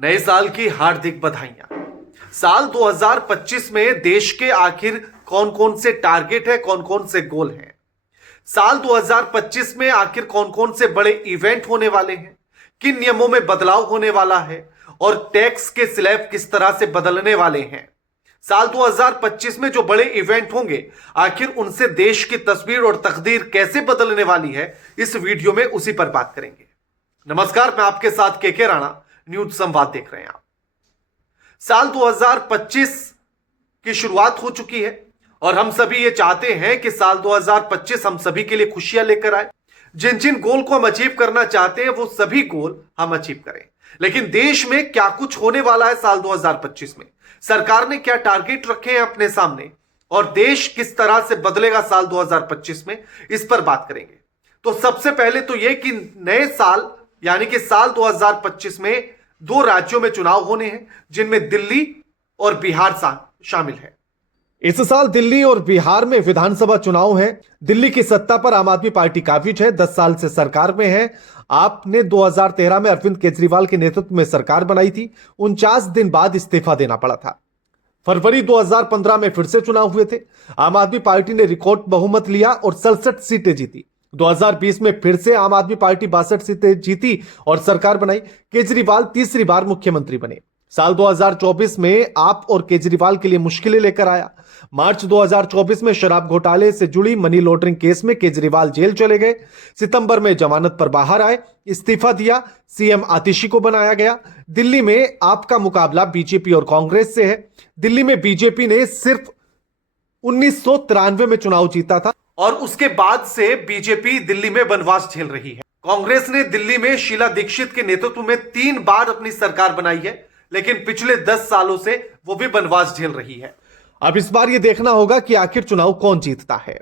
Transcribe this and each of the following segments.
नए साल की हार्दिक बधाइयां। साल 2025 में देश के आखिर कौन कौन से टारगेट है, कौन कौन से गोल हैं। साल 2025 में आखिर कौन कौन से बड़े इवेंट होने वाले हैं, किन नियमों में बदलाव होने वाला है और टैक्स के स्लैब किस तरह से बदलने वाले हैं। साल 2025 में जो बड़े इवेंट होंगे आखिर उनसे देश की तस्वीर और तकदीर कैसे बदलने वाली है, इस वीडियो में उसी पर बात करेंगे। नमस्कार, मैं आपके साथ के राणा, न्यूज संवाद देख रहे हैं आप। साल 2025 की शुरुआत हो चुकी है और हम सभी ये चाहते हैं कि साल 2025 हम सभी के लिए खुशियां लेकर आए। जिन जिन गोल को हम अचीव करना चाहते हैं वो सभी गोल हम अचीव करें। लेकिन देश में क्या कुछ होने वाला है साल 2025 में, सरकार ने क्या टारगेट रखे हैं अपने सामने और देश किस तरह से बदलेगा साल 2025 में, इस पर बात करेंगे। तो सबसे पहले तो यह कि नए साल यानी कि साल 2025 में दो राज्यों में चुनाव होने हैं, जिनमें दिल्ली और बिहार शामिल है। इस साल दिल्ली और बिहार में विधानसभा चुनाव है। दिल्ली की सत्ता पर आम आदमी पार्टी काबिज है, 10 साल से सरकार में है। आपने 2013 में अरविंद केजरीवाल के नेतृत्व में सरकार बनाई थी, 49 दिन बाद इस्तीफा देना पड़ा था। फरवरी 2015 में फिर से चुनाव हुए थे। आम आदमी पार्टी ने रिकॉर्ड बहुमत लिया और 67 सीटें जीती। 2020 में फिर से आम आदमी पार्टी 62 सीटें जीती और सरकार बनाई। केजरीवाल तीसरी बार मुख्यमंत्री बने। साल 2024 में आप और केजरीवाल के लिए मुश्किलें लेकर आया। मार्च 2024 में शराब घोटाले से जुड़ी मनी लॉन्ड्रिंग केस में केजरीवाल जेल चले गए। सितंबर में जमानत पर बाहर आए, इस्तीफा दिया, सीएम आतिशी को बनाया गया। दिल्ली में आपका मुकाबला बीजेपी और कांग्रेस से है। दिल्ली में बीजेपी ने सिर्फ 1993 में चुनाव जीता था और उसके बाद से बीजेपी दिल्ली में वनवास झेल रही है। कांग्रेस ने दिल्ली में शीला दीक्षित के नेतृत्व में 3 बार अपनी सरकार बनाई है, लेकिन पिछले 10 सालों से वो भी वनवास झेल रही है। अब इस बार यह देखना होगा कि आखिर चुनाव कौन जीतता है।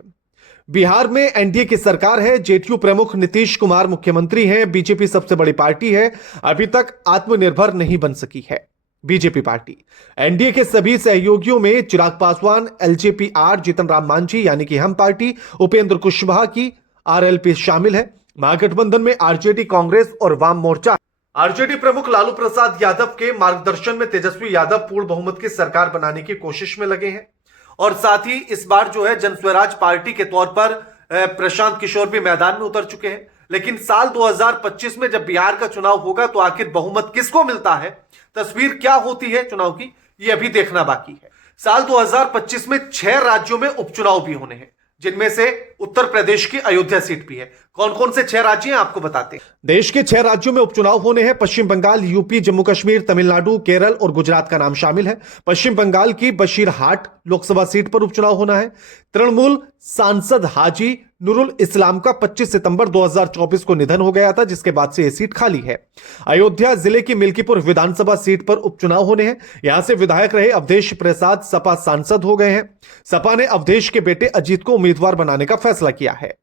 बिहार में एनडीए की सरकार है, जेडीयू प्रमुख नीतीश कुमार मुख्यमंत्री हैं। बीजेपी सबसे बड़ी पार्टी है, अभी तक आत्मनिर्भर नहीं बन सकी है बीजेपी पार्टी। एनडीए के सभी सहयोगियों में चिराग पासवान, एलजेपी-आर, जीतन राम मांझी यानी कि हम पार्टी, उपेंद्र कुशवाहा की आरएलपी शामिल है। महागठबंधन में आरजेडी, कांग्रेस और वाम मोर्चा। आरजेडी प्रमुख लालू प्रसाद यादव के मार्गदर्शन में तेजस्वी यादव पूर्ण बहुमत की सरकार बनाने की कोशिश में लगे हैं और साथ ही इस बार जो है जन स्वराज पार्टी के तौर पर प्रशांत किशोर भी मैदान में उतर चुके हैं। लेकिन साल 2025 में जब बिहार का चुनाव होगा तो आखिर बहुमत किसको मिलता है, तस्वीर क्या होती है चुनाव की, यह अभी देखना बाकी है। साल 2025 में 6 राज्यों में उपचुनाव भी होने हैं, जिनमें से उत्तर प्रदेश की अयोध्या सीट भी है। कौन कौन से 6 राज्य हैं आपको बताते हैं। देश के 6 राज्यों में उपचुनाव होने हैं। पश्चिम बंगाल, यूपी, जम्मू कश्मीर, तमिलनाडु, केरल और गुजरात का नाम शामिल है। पश्चिम बंगाल की बशीरहाट लोकसभा सीट पर उपचुनाव होना है। तृणमूल सांसद हाजी नूरुल इस्लाम का 25 सितंबर 2024 को निधन हो गया था, जिसके बाद से यह सीट खाली है। अयोध्या जिले की मिल्कीपुर विधानसभा सीट पर उपचुनाव होने हैं। यहां से विधायक रहे अवधेश प्रसाद सपा सांसद हो गए हैं। सपा ने अवधेश के बेटे अजीत को उम्मीदवार बनाने का फैसला किया है।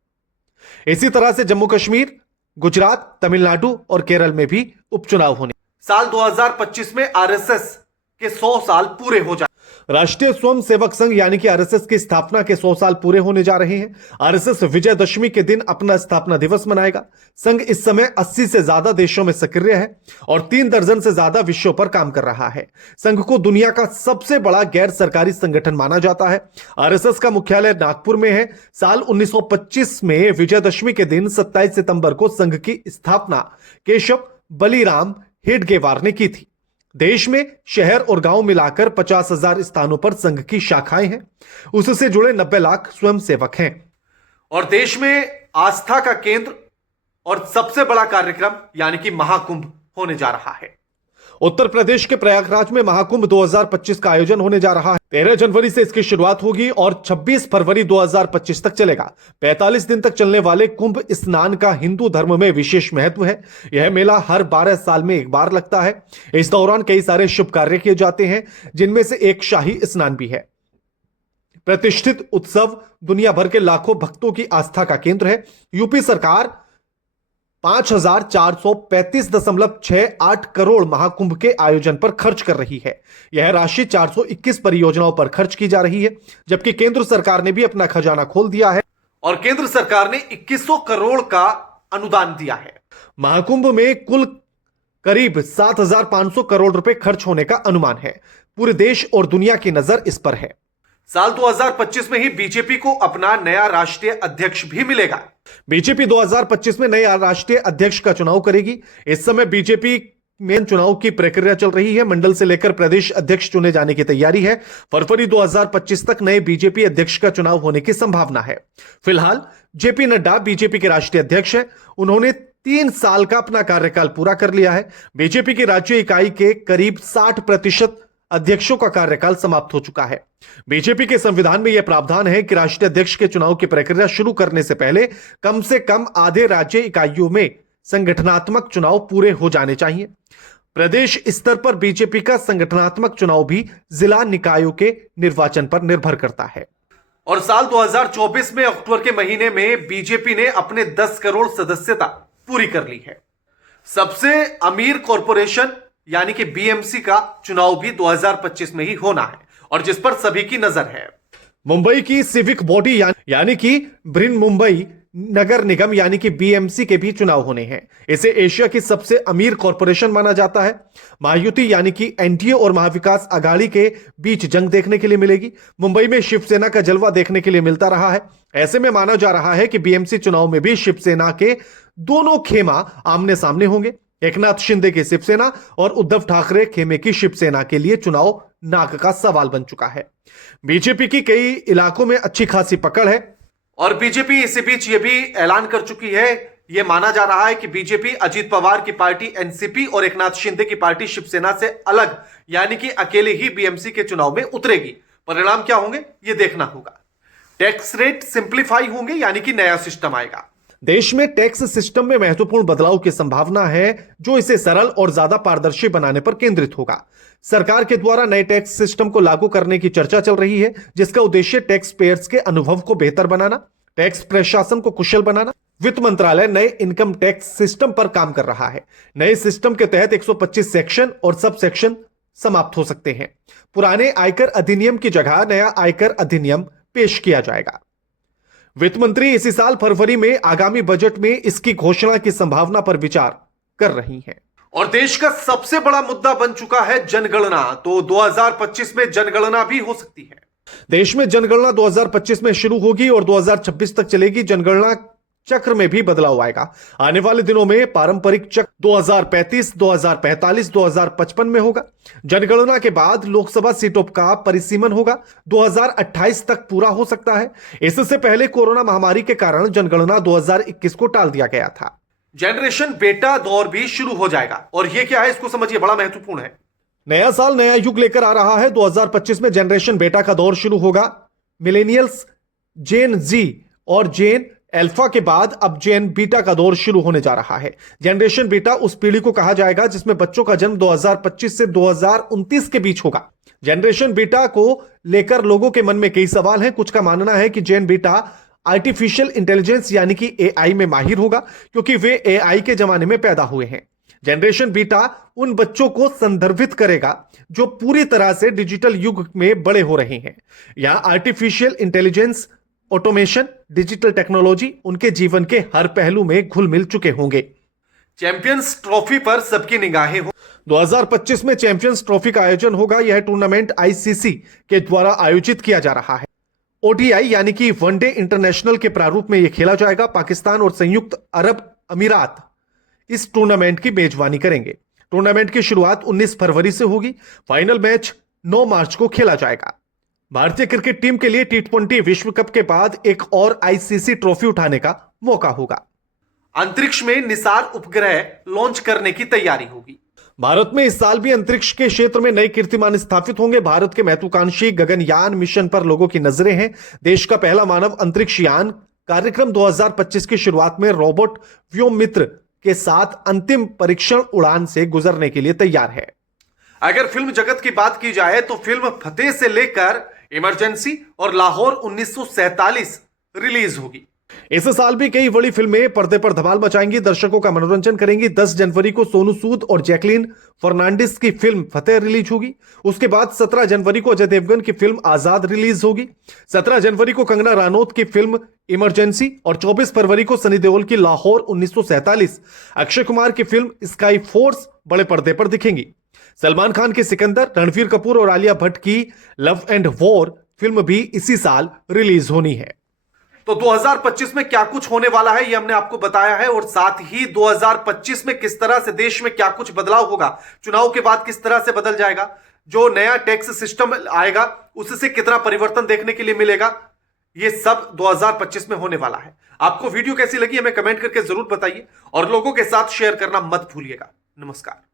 इसी तरह से जम्मू कश्मीर, गुजरात, तमिलनाडु और केरल में भी उपचुनाव होने। साल 2025 में आरएसएस के 100 साल पूरे हो जाए। राष्ट्रीय स्वयं सेवक संघ यानी कि आरएसएस की स्थापना के 100 साल पूरे होने जा रहे हैं। आरएसएस विजयदशमी के दिन अपना स्थापना दिवस मनाएगा। संघ इस समय 80 से ज्यादा देशों में सक्रिय है और 3 दर्जन से ज्यादा विषयों पर काम कर रहा है। संघ को दुनिया का सबसे बड़ा गैर सरकारी संगठन माना जाता है। आरएसएस का मुख्यालय नागपुर में है। साल 1925 में विजयदशमी के दिन 27 सितंबर को संघ की स्थापना केशव बलिराम हेडगेवार ने की थी। देश में शहर और गांव मिलाकर 50,000 स्थानों पर संघ की शाखाएं हैं। उससे जुड़े 90 लाख स्वयंसेवक हैं और देश में आस्था का केंद्र और सबसे बड़ा कार्यक्रम यानी कि महाकुंभ होने जा रहा है। उत्तर प्रदेश के प्रयागराज में महाकुंभ 2025 का आयोजन होने जा रहा है। 13 जनवरी से इसकी शुरुआत होगी और 26 फरवरी 2025 तक चलेगा। 45 दिन तक चलने वाले कुंभ स्नान का हिंदू धर्म में विशेष महत्व है। यह मेला हर 12 साल में एक बार लगता है। इस दौरान कई सारे शुभ कार्य किए जाते हैं, जिनमें से एक शाही स्नान भी है। प्रतिष्ठित उत्सव दुनिया भर के लाखों भक्तों की आस्था का केंद्र है। यूपी सरकार 5,435.68 करोड़ महाकुंभ के आयोजन पर खर्च कर रही है। यह राशि 421 परियोजनाओं पर खर्च की जा रही है, जबकि केंद्र सरकार ने भी अपना खजाना खोल दिया है और केंद्र सरकार ने 2100 करोड़ का अनुदान दिया है। महाकुंभ में कुल करीब 7,500 करोड़ रुपए खर्च होने का अनुमान है। पूरे देश और दुनिया की नजर इस पर है। साल 2025 में ही बीजेपी को अपना नया राष्ट्रीय अध्यक्ष भी मिलेगा। बीजेपी 2025 में नए राष्ट्रीय अध्यक्ष का चुनाव करेगी। इस समय बीजेपी में चुनाव की प्रक्रिया चल रही है। मंडल से लेकर प्रदेश अध्यक्ष चुने जाने की तैयारी है। फरवरी 2025 तक नए बीजेपी अध्यक्ष का चुनाव होने की संभावना है। फिलहाल जेपी नड्डा बीजेपी के राष्ट्रीय अध्यक्ष हैं। उन्होंने 3 साल का अपना कार्यकाल पूरा कर लिया है। बीजेपी की राज्य इकाई के करीब 60% अध्यक्षों का कार्यकाल समाप्त हो चुका है। बीजेपी के संविधान में यह प्रावधान है कि राष्ट्रीय अध्यक्ष के चुनाव की प्रक्रिया शुरू करने से कम आधे राज्य इकाइयों में संगठनात्मक चुनाव पूरे हो जाने चाहिए। प्रदेश स्तर पर बीजेपी का संगठनात्मक चुनाव भी जिला निकायों के निर्वाचन पर निर्भर करता है। और साल 2024 में अक्टूबर के महीने में बीजेपी ने अपने 10 करोड़ सदस्यता पूरी कर ली है। सबसे अमीर कॉरपोरेशन यानी कि बीएमसी का चुनाव भी 2025 में ही होना है और जिस पर सभी की नजर है। मुंबई की सिविक बॉडी यानी कि ब्रिन मुंबई नगर निगम यानी कि बीएमसी के भी चुनाव होने हैं। इसे एशिया की सबसे अमीर कॉरपोरेशन माना जाता है। महायुति यानी कि एनडीए और महाविकास अघाड़ी के बीच जंग देखने के लिए मिलेगी। मुंबई में शिवसेना का जलवा देखने के लिए मिलता रहा है। ऐसे में माना जा रहा है कि बीएमसी चुनाव में भी शिवसेना के दोनों खेमा आमने सामने होंगे। एकनाथ शिंदे की शिवसेना और उद्धव ठाकरे खेमे की शिवसेना के लिए चुनाव नाक का सवाल बन चुका है। बीजेपी की कई इलाकों में अच्छी खासी पकड़ है और बीजेपी इसी बीच यह भी ऐलान कर चुकी है। यह माना जा रहा है कि बीजेपी अजीत पवार की पार्टी एनसीपी और एकनाथ शिंदे की पार्टी शिवसेना से अलग यानी कि अकेले ही बीएमसी के चुनाव में उतरेगी। परिणाम क्या होंगे यह देखना होगा। टैक्स रेट सिंप्लीफाई होंगे यानी कि नया सिस्टम आएगा। देश में टैक्स सिस्टम में महत्वपूर्ण बदलाव की संभावना है जो इसे सरल और ज्यादा पारदर्शी बनाने पर केंद्रित होगा। सरकार के द्वारा नए टैक्स सिस्टम को लागू करने की चर्चा चल रही है जिसका उद्देश्य टैक्स पेयर्स के अनुभव को बेहतर बनाना, टैक्स प्रशासन को कुशल बनाना। वित्त मंत्रालय नए इनकम टैक्स सिस्टम पर काम कर रहा है। नए सिस्टम के तहत 125 सेक्शन और सब सेक्शन समाप्त हो सकते हैं। पुराने आयकर अधिनियम की जगह नया आयकर अधिनियम पेश किया जाएगा। वित्त मंत्री इसी साल फरवरी में आगामी बजट में इसकी घोषणा की संभावना पर विचार कर रही हैं। और देश का सबसे बड़ा मुद्दा बन चुका है जनगणना। तो 2025 में जनगणना भी हो सकती है। देश में जनगणना 2025 में शुरू होगी और 2026 तक चलेगी। जनगणना चक्र में भी बदलाव आएगा। आने वाले दिनों में पारंपरिक चक्र 2035, 2045, 2055 में होगा। जनगणना के बाद लोकसभा सीटों का परिसीमन होगा। 2028 तक पूरा हो सकता है। इससे पहले कोरोना महामारी के कारण जनगणना 2021 को टाल दिया गया था। जनरेशन बेटा दौर भी शुरू हो जाएगा और यह क्या है इसको समझिए, बड़ा महत्वपूर्ण है। नया साल नया युग लेकर आ रहा है। 2025 में जनरेशन बेटा का दौर शुरू होगा। मिलेनियल्स, जेन जी और जेन अल्फा के बाद अब जेन बीटा का दौर शुरू होने जा रहा है। जनरेशन बीटा उस पीढ़ी को कहा जाएगा जिसमें बच्चों का जन्म 2025 से 2029 के बीच होगा। जनरेशन बीटा को लेकर लोगों के मन में कई सवाल हैं। कुछ का मानना है कि जेन बीटा आर्टिफिशियल इंटेलिजेंस यानी कि एआई में माहिर होगा क्योंकि वे एआई के जमाने में पैदा हुए हैं। जनरेशन बीटा उन बच्चों को संदर्भित करेगा जो पूरी तरह से डिजिटल युग में बड़े हो रहे हैं। यहां artificial intelligence, automation, digital technology उनके जीवन के हर पहलू में घुल मिल चुके होंगे। चैंपियंस ट्रॉफी पर सबकी निगाहें हो। 2025 में चैंपियंस ट्रॉफी का आयोजन होगा। यह टूर्नामेंट आईसीसी के द्वारा आयोजित किया जा रहा है। ओडीआई यानी कि वनडे इंटरनेशनल के प्रारूप में यह खेला जाएगा। पाकिस्तान और संयुक्त अरब अमीरात इस टूर्नामेंट की मेजबानी करेंगे। टूर्नामेंट की शुरुआत 19 फरवरी से होगी। फाइनल मैच 9 मार्च को खेला जाएगा। भारतीय क्रिकेट टीम के लिए टी20 विश्व कप के बाद एक और आईसीसी ट्रॉफी उठाने का मौका होगा। अंतरिक्ष में निसार उपग्रह लॉन्च करने की तैयारी होगी। भारत में इस साल भी अंतरिक्ष के क्षेत्र में नए कीर्तिमान स्थापित होंगे। भारत के महत्वाकांक्षी गगनयान मिशन पर लोगों की नजरें हैं। देश का पहला मानव अंतरिक्ष यान कार्यक्रम 2025 की शुरुआत में रोबोट व्योममित्र के साथ अंतिम परीक्षण उड़ान से गुजरने के लिए तैयार है। अगर फिल्म जगत की बात की जाए तो फिल्म फतेह से लेकर इमरजेंसी और लाहौर 1947 रिलीज होगी। इस साल भी कई बड़ी फिल्में पर्दे पर धमाल मचाएंगी, दर्शकों का मनोरंजन करेंगी। 10 जनवरी को सोनू सूद और जैकलीन फर्नांडिस की फिल्म फतेह रिलीज होगी। उसके बाद 17 जनवरी को अजय देवगन की फिल्म आजाद रिलीज होगी। 17 जनवरी को कंगना रनौत की फिल्म इमरजेंसी और 24 फरवरी को सनी देओल की लाहौर 1947, अक्षय कुमार की फिल्म स्काई फोर्स बड़े पर्दे पर दिखेंगी। सलमान खान की सिकंदर, रणबीर कपूर और आलिया भट्ट की लव एंड वॉर फिल्म भी इसी साल रिलीज होनी है। तो 2025 में क्या कुछ होने वाला है ये हमने आपको बताया है, और साथ ही 2025 में किस तरह से देश में क्या कुछ बदलाव होगा, चुनाव के बाद किस तरह से बदल जाएगा, जो नया टैक्स सिस्टम आएगा उससे कितना परिवर्तन देखने के लिए मिलेगा, ये सब 2025 में होने वाला है। आपको वीडियो कैसी लगी हमें कमेंट करके जरूर बताइए और लोगों के साथ शेयर करना मत भूलिएगा। नमस्कार।